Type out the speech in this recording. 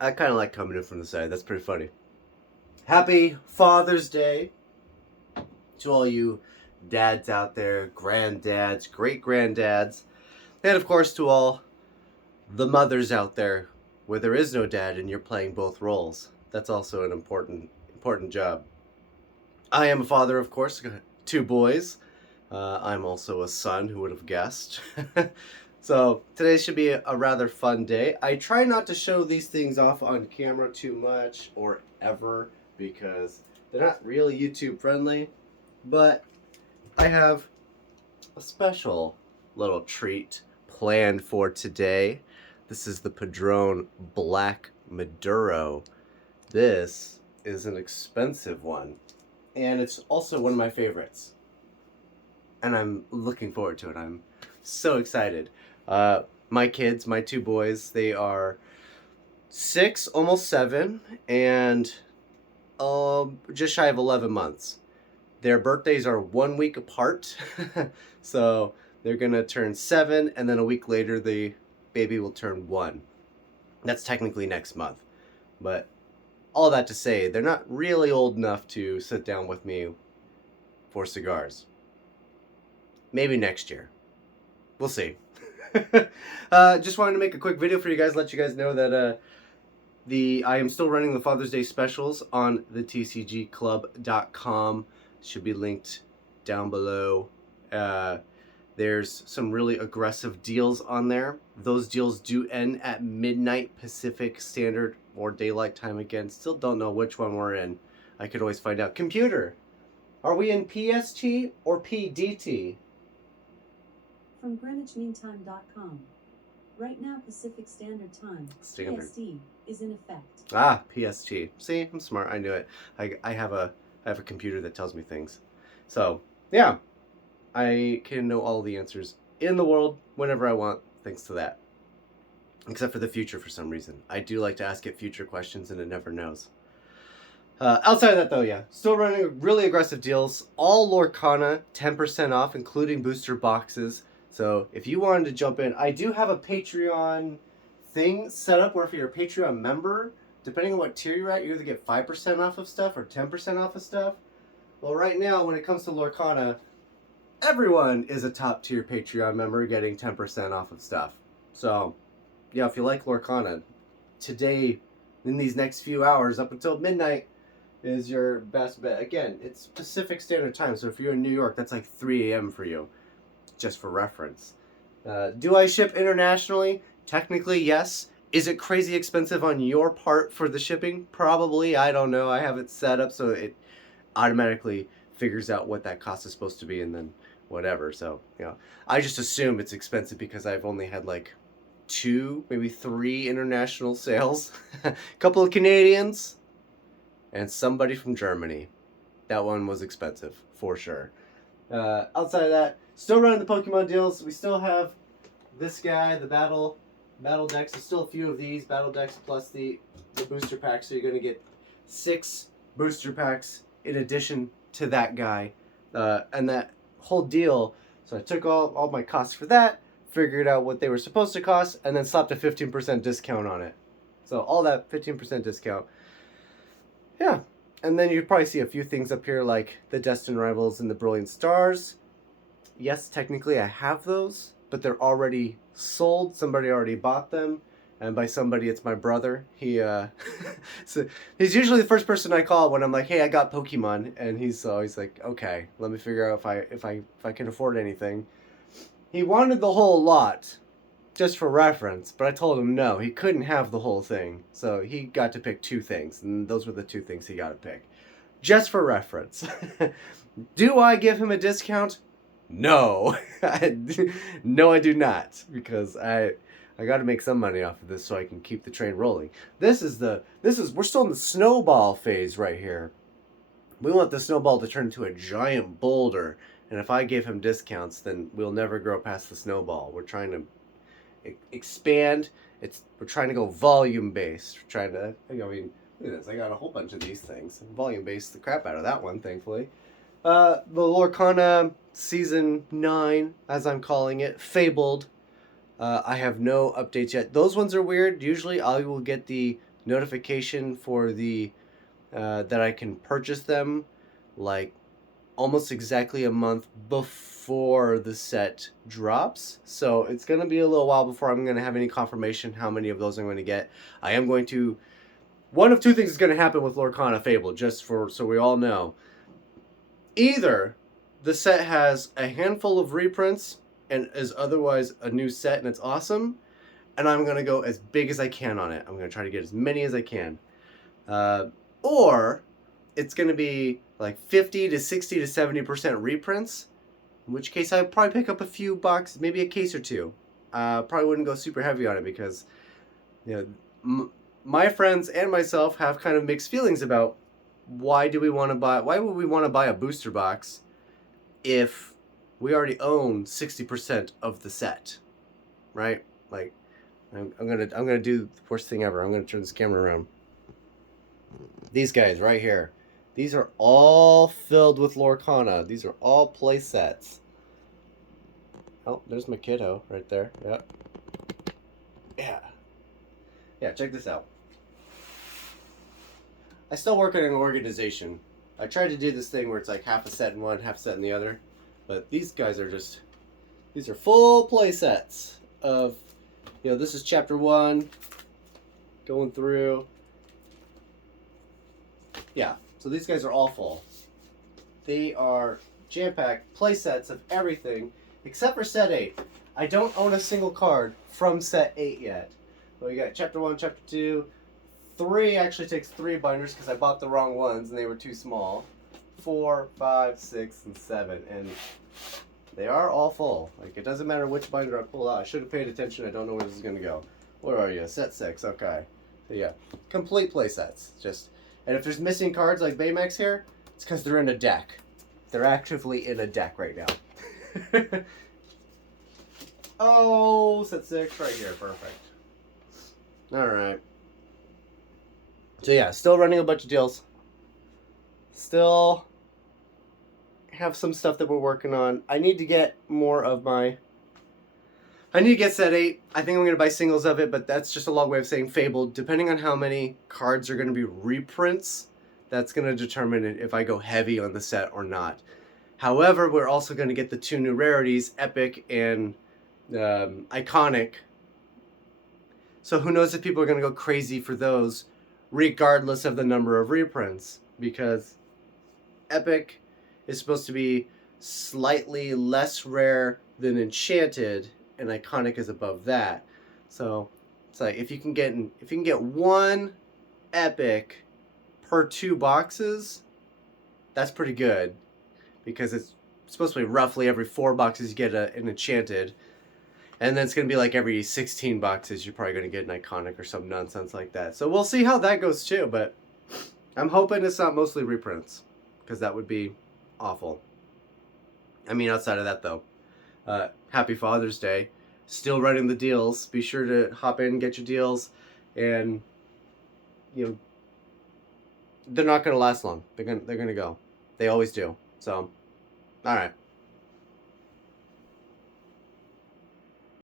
I kind of like coming in from the side. That's pretty funny. Happy Father's Day to all you dads out there, granddads, great granddads, and of course to all the mothers out there where there is no dad and you're playing both roles. That's also an important job. I am a father, of course, two boys. I'm also a son, who would have guessed? So today should be a rather fun day. I try not to show these things off on camera too much or ever because they're not really YouTube friendly. But I have a special little treat planned for today. This is the Padron Black Maduro. This is an expensive one, and it's also one of my favorites. And I'm looking forward to it. I'm so excited. My kids, my two boys, they are 6, almost 7, and just shy of 11 months. Their birthdays are 1 week apart, so they're gonna turn 7, and then a week later the baby will turn 1. That's technically next month, but all that to say, they're not really old enough to sit down with me for cigars. Maybe next year. We'll see. Just wanted to make a quick video for you guys, let you guys know that I am still running the Father's Day specials on the tcgclub.com. Should be linked down below. There's some really aggressive deals on there. Those deals do end at midnight Pacific Standard or Daylight Time again. Still don't know which one we're in. I could always find out. Computer, are we in PST or PDT? From GreenwichMeantime.com. Right now, Pacific Standard Time, PST, is in effect. Ah, PST. See, I'm smart. I knew it. I have a computer that tells me things. So, yeah. I can know all the answers in the world whenever I want, thanks to that. Except for the future for some reason. I do like to ask it future questions and it never knows. Outside of that though, yeah. Still running really aggressive deals. All Lorcana, 10% off, including booster boxes. So if you wanted to jump in, I do have a Patreon thing set up where if you're a Patreon member, depending on what tier you're at, you either get 5% off of stuff or 10% off of stuff. Well, right now, when it comes to Lorcana, everyone is a top tier Patreon member getting 10% off of stuff. So, yeah, if you like Lorcana, today, in these next few hours, up until midnight, is your best bet. Again, it's Pacific Standard Time, so if you're in New York, that's like 3 a.m. for you, just for reference. Do I ship internationally? Technically, yes. Is it crazy expensive on your part for the shipping? Probably. I don't know. I have it set up so it automatically figures out what that cost is supposed to be and then whatever. So, you know, I just assume it's expensive because I've only had like 2, maybe 3 international sales. A couple of Canadians and somebody from Germany. That one was expensive for sure. Outside of that, still running the Pokemon deals. We still have this guy, the battle decks. There's still a few of these battle decks plus the booster packs. So you're going to get 6 booster packs in addition to that guy. And that whole deal. So I took all my costs for that, figured out what they were supposed to cost, and then slapped a 15% discount on it. So all that 15% discount. Yeah. And then you'd probably see a few things up here like the Destined Rivals and the Brilliant Stars. Yes, technically I have those, but they're already sold. Somebody already bought them. And by somebody, it's my brother. So he's usually the first person I call when I'm like, hey, I got Pokemon. And he's always like, okay, let me figure out if I can afford anything. He wanted the whole lot, just for reference, but I told him no, he couldn't have the whole thing. So he got to pick 2 things, and those were the 2 things he got to pick. Just for reference. Do I give him a discount? No. No, I do not, because I got to make some money off of this so I can keep the train rolling. We're still in the snowball phase right here. We want the snowball to turn into a giant boulder, and if I give him discounts, then we'll never grow past the snowball. We're trying to expand. We're trying to go volume based. We're trying to, look at this. I got a whole bunch of these things. Volume based the crap out of that one, thankfully. The Lorcana Season 9, as I'm calling it, Fabled. I have no updates yet. Those ones are weird. Usually I will get the notification for the that I can purchase them like almost exactly a month before the set drops. So it's going to be a little while before I'm going to have any confirmation how many of those I'm going to get. I am going to... One of two things is going to happen with Lorcana Fable, just for so we all know. Either the set has a handful of reprints and is otherwise a new set and it's awesome, and I'm going to go as big as I can on it. I'm going to try to get as many as I can. Or it's going to be like 50 to 60 to 70% reprints, in which case I'd probably pick up a few bucks, maybe a case or two. Probably wouldn't go super heavy on it because, you know, my friends and myself have kind of mixed feelings about why would we want to buy a booster box if we already own 60% of the set, right? Like, I'm gonna do the worst thing ever. I'm gonna turn this camera around. These guys right here. These are all filled with Lorcana. These are all play sets. Oh, there's my kiddo right there. Yep. Yeah, check this out. I still work in an organization. I tried to do this thing where it's like half a set in one, half a set in the other. But these guys are just... These are full play sets of... You know, this is chapter 1. Going through... Yeah, so these guys are all full. They are jam-packed play sets of everything, except for set 8. I don't own a single card from set 8 yet. So we got chapter 1, chapter 2. 3 actually takes 3 binders because I bought the wrong ones and they were too small. 4, 5, 6, and 7. And they are all full. Like, it doesn't matter which binder I pull out. I should have paid attention. I don't know where this is going to go. Where are you? Set 6. Okay. So yeah, complete play sets. Just... And if there's missing cards like Baymax here, it's because they're in a deck. They're actively in a deck right now. Oh, set 6 right here. Perfect. Alright. So yeah, still running a bunch of deals. Still have some stuff that we're working on. I need to get more of my... I need to get set 8. I think I'm going to buy singles of it, but that's just a long way of saying Fable. Depending on how many cards are going to be reprints, that's going to determine if I go heavy on the set or not. However, we're also going to get the 2 new rarities, Epic and Iconic. So who knows if people are going to go crazy for those, regardless of the number of reprints. Because Epic is supposed to be slightly less rare than Enchanted, and Iconic is above that. So it's like if you can get 1 Epic per 2 boxes, that's pretty good, because it's supposed to be roughly every 4 boxes you get an Enchanted, and then it's going to be like every 16 boxes you're probably going to get an Iconic or some nonsense like that. So we'll see how that goes too, but I'm hoping it's not mostly reprints, because that would be awful. I mean, outside of that though, happy Father's Day. Still running the deals. Be sure to hop in, get your deals, and you know, they're not going to last long. They're going to go. They always do. So, all right.